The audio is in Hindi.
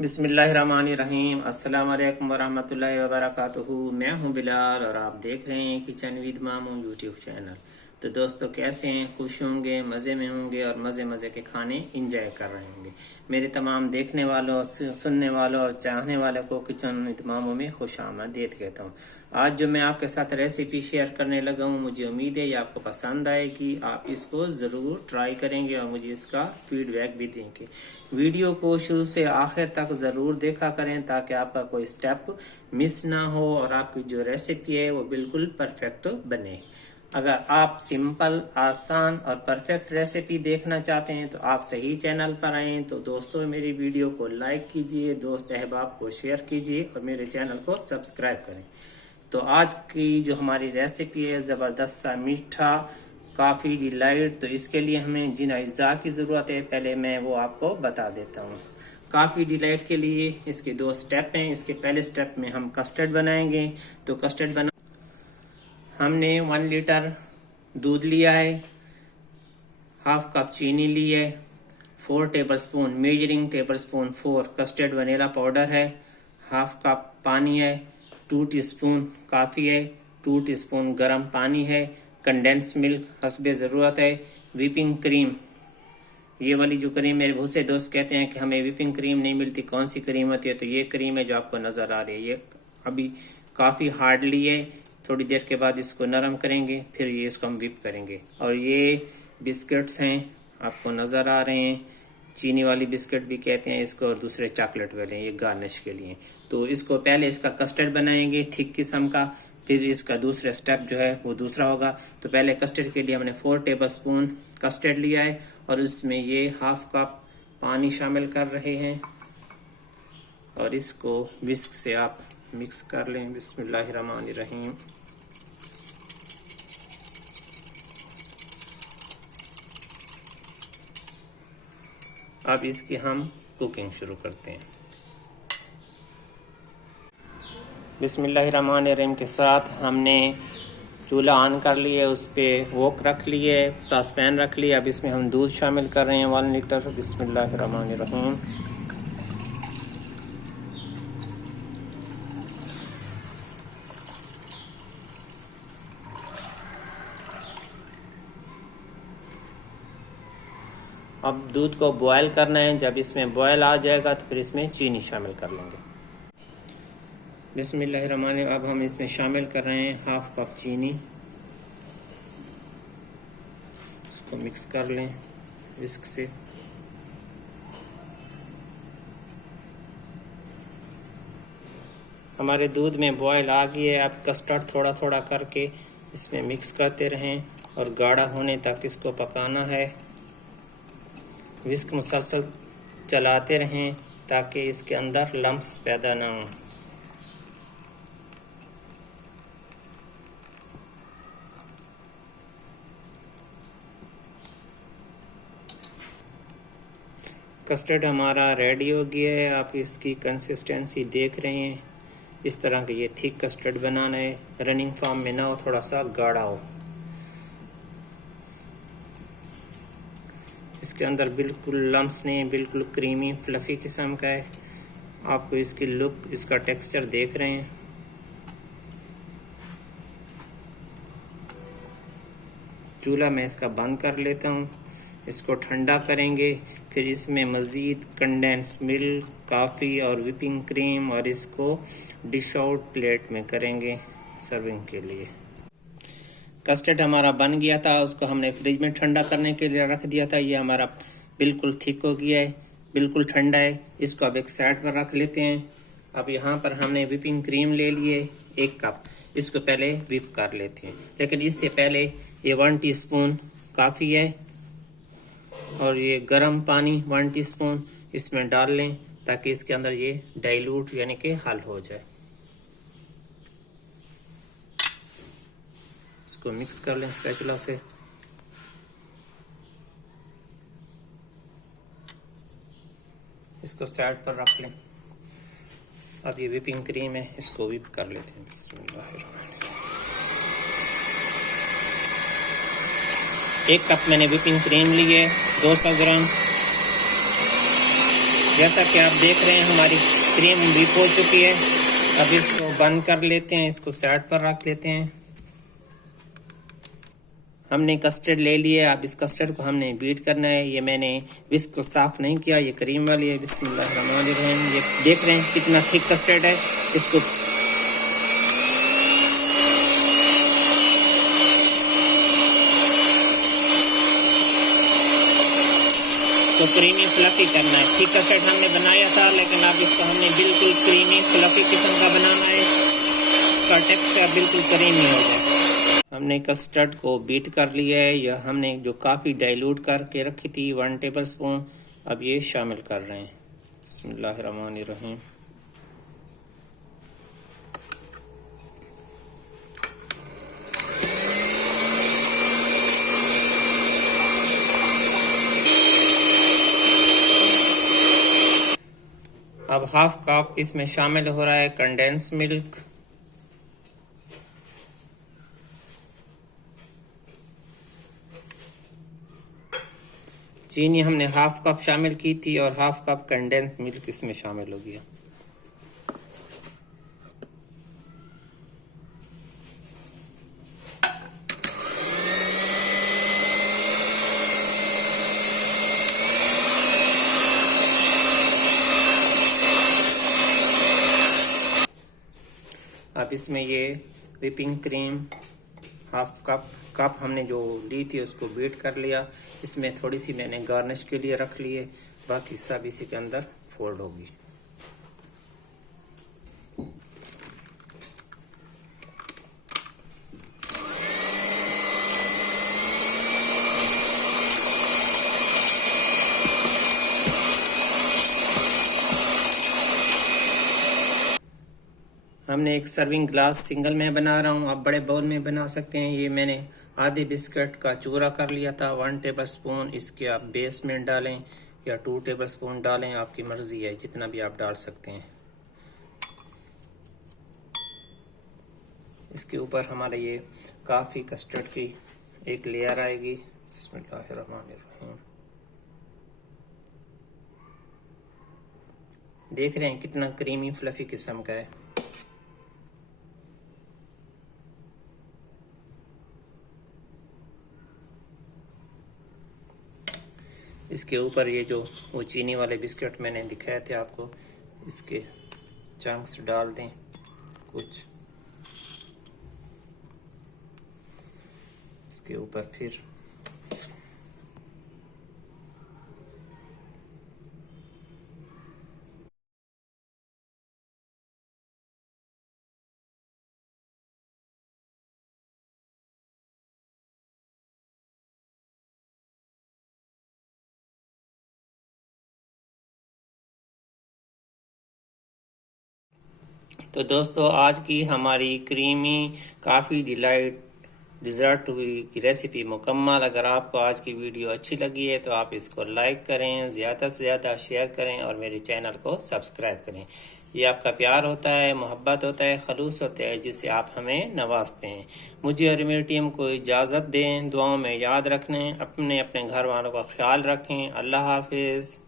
बिस्मिल्लाहिर्रहमानिर्रहीम। अस्सलाम वालेकुम वरहमतुल्लाहि वबरकातुहू। मैं हूं बिलाल और आप देख रहे हैं किचन विद मामू यूट्यूब चैनल। तो दोस्तों कैसे हैं? खुश होंगे, मज़े में होंगे और मज़े के खाने इंजॉय कर रहे होंगे। मेरे तमाम देखने वालों, सुनने वालों और चाहने वालों को किचन विद मामू में खुश आमदीद कहता हूँ। आज जो मैं आपके साथ रेसिपी शेयर करने लगा हूँ, मुझे उम्मीद है ये आपको पसंद आएगी। आप इसको ज़रूर ट्राई करेंगे और मुझे इसका फीडबैक भी देंगे। वीडियो को शुरू से आखिर तक ज़रूर देखा करें ताकि आपका कोई स्टेप मिस ना हो और आपकी जो रेसिपी है वो बिल्कुल परफेक्ट बने। अगर आप सिंपल, आसान और परफेक्ट रेसिपी देखना चाहते हैं तो आप सही चैनल पर आएँ। तो दोस्तों मेरी वीडियो को लाइक कीजिए, दोस्त अहबाब को शेयर कीजिए और मेरे चैनल को सब्सक्राइब करें। तो आज की जो हमारी रेसिपी है ज़बरदस्त सा मीठा काफ़ी डिलाइट। तो इसके लिए हमें जिन अज्जा की ज़रूरत है पहले मैं वो आपको बता देता हूँ। काफ़ी डिलाइट के लिए इसके दो स्टेप हैं। इसके पहले स्टेप में हम कस्टर्ड बनाएंगे। तो कस्टर्ड बना हमने 1 लीटर दूध लिया है, हाफ कप चीनी ली है, 4 tablespoon measuring tablespoon 4 custard vanilla powder है, हाफ कप पानी है, 2 टीस्पून काफ़ी है, 2 टीस्पून गर्म पानी है, कंडेंस मिल्क हस्बे ज़रूरत है, व्हिपिंग क्रीम। ये वाली जो क्रीम, मेरे बहुत से दोस्त कहते हैं कि हमें व्हिपिंग क्रीम नहीं मिलती, कौन सी क्रीम होती है? तो ये क्रीम है जो आपको नज़र आ रही है। ये अभी काफ़ी हार्डली है, थोड़ी देर के बाद इसको नरम करेंगे, फिर ये इसको हम व्हिप करेंगे। और ये बिस्किट्स हैं, आपको नज़र आ रहे हैं, चीनी वाली बिस्किट भी कहते हैं इसको और दूसरे चॉकलेट वाले हैं, ये गार्निश के लिए। तो इसको पहले इसका कस्टर्ड बनाएंगे थिक किस्म का, फिर इसका दूसरा स्टेप जो है वो दूसरा होगा। तो पहले कस्टर्ड के लिए हमने 4 टेबलस्पून कस्टर्ड लिया है और इसमें ये हाफ कप पानी शामिल कर रहे हैं और इसको विस्क से आप मिक्स कर लें। बिस्मिल्लाहिर्रहमानिर्रहीम। अब इसकी हम कुकिंग शुरू करते हैं। बिस्मिल्लाहिर्रहमानिर्रहीम के साथ हमने चूल्हा ऑन कर लिया, उस पर वोक रख लिए, सॉस पैन रख लिया। अब इसमें हम दूध शामिल कर रहे हैं 1 लीटर। बिस्मिल्लाहिर्रहमानिर्रहीम। अब दूध को बॉयल करना है। जब इसमें बॉयल आ जाएगा तो फिर इसमें चीनी शामिल कर लेंगे। बिस्मिल्लाहिर्रहमानिर्रहीम। अब हम इसमें शामिल कर रहे हैं हाफ कप चीनी। इसको मिक्स कर लें विस्क से। हमारे दूध में बॉयल आ गई है। अब कस्टर्ड थोड़ा थोड़ा करके इसमें मिक्स करते रहें और गाढ़ा होने तक इसको पकाना है। विस्क मुसलसल चलाते रहें ताकि इसके अंदर लम्प्स पैदा ना हों। कस्टर्ड हमारा रेडी हो गया है। आप इसकी कंसिस्टेंसी देख रहे हैं, इस तरह का ये थिक कस्टर्ड बनाना है, रनिंग फॉर्म में ना हो, थोड़ा सा गाढ़ा हो। इसके अंदर बिल्कुल लम्स नहीं, बिल्कुल क्रीमी फ्लफ़ी किस्म का है। आपको इसकी लुक, इसका टेक्सचर देख रहे हैं। चूल्हा मैं इसका बंद कर लेता हूँ, इसको ठंडा करेंगे। फिर इसमें मज़ीद कंडेंस मिल्क, काफ़ी और व्हिपिंग क्रीम और इसको डिश आउट प्लेट में करेंगे सर्विंग के लिए। कस्टर्ड हमारा बन गया था, उसको हमने फ्रिज में ठंडा करने के लिए रख दिया था। ये हमारा बिल्कुल थिक हो गया है, बिल्कुल ठंडा है। इसको अब एक साइड पर रख लेते हैं। अब यहाँ पर हमने व्हिपिंग क्रीम ले लिए 1 कप, इसको पहले व्हिप कर लेते हैं। लेकिन इससे पहले ये 1 टीस्पून काफ़ी है और ये गर्म पानी 1 टीस्पून इसमें डाल लें ताकि इसके अंदर ये डाइल्यूट यानी कि हल हो जाए। इसको मिक्स कर लें स्पैचुला से। इसको साइड पर रख लें। अब ये व्हिपिंग क्रीम है, इसको व्हिप कर लेते हैं। बिस्मिल्लाहिर्रहमानिर्रहीम। 1 कप मैंने व्हिपिंग क्रीम ली है, 200 ग्राम। जैसा कि आप देख रहे हैं हमारी क्रीम बीट हो चुकी है। अब इसको बंद कर लेते हैं, इसको साइड पर रख लेते हैं। हमने कस्टर्ड ले लिया। अब इस कस्टर्ड को हमने बीट करना है। ये मैंने विस्क को साफ नहीं किया, ये क्रीम वाली है। बिस्मिल्लाहिर्रहमानिर्रहीम। ये देख रहे हैं कितना थिक कस्टर्ड है। इसको तो क्रीमी फ्लफी करना है। थिक कस्टर्ड हमने बनाया था, लेकिन अब इसको हमने बिल्कुल क्रीमी फ्लफी किस्म का बनाना है। इसका टेक्सचर बिल्कुल क्रीमी हो जाए। हमने कस्टर्ड को बीट कर लिया है। यह हमने जो काफ़ी डाइल्यूट करके रखी थी 1 टेबल स्पून, अब ये शामिल कर रहे हैं। बिस्मिल्लाहिर्रहमानिर्रहीम। अब हाफ कप इसमें शामिल हो रहा है कंडेंस मिल्क। चीनी हमने हाफ कप शामिल की थी और हाफ कप कंडेंस मिल्क इसमें शामिल हो गया। अब इसमें ये व्हिपिंग क्रीम हाफ कप हमने जो ली थी उसको बीट कर लिया। इसमें थोड़ी सी मैंने गार्निश के लिए रख ली है, बाकी सब इसी के अंदर फोल्ड होगी। हमने एक सर्विंग ग्लास सिंगल में बना रहा हूँ, आप बड़े बाउल में बना सकते हैं। ये मैंने आधे बिस्किट का चूरा कर लिया था 1 टेबल स्पून। इसके आप बेस में डालें या 2 टेबल स्पून डालें, आपकी मर्जी है, जितना भी आप डाल सकते हैं। इसके ऊपर हमारा ये काफ़ी कस्टर्ड की एक लेयर आएगी। बिस्मिल्लाहिर्रहमानिर्रहीम। देख रहे हैं कितना क्रीमी फ्लफी किस्म का है। इसके ऊपर ये जो वो चीनी वाले बिस्किट मैंने दिखाए थे आपको, इसके चंक्स डाल दें कुछ इसके ऊपर। फिर तो दोस्तों, आज की हमारी क्रीमी काफ़ी डिलाइट डिज़र्ट की रेसिपी मुकम्मल। अगर आपको आज की वीडियो अच्छी लगी है तो आप इसको लाइक करें, ज़्यादा से ज़्यादा शेयर करें और मेरे चैनल को सब्सक्राइब करें। ये आपका प्यार होता है, मोहब्बत होता है, खलूस होता है, जिससे आप हमें नवाजते हैं। मुझे और मेरी टीम को इजाज़त दें। दुआओं में याद रखें, अपने अपने घर वालों का ख्याल रखें। अल्लाह हाफिज़।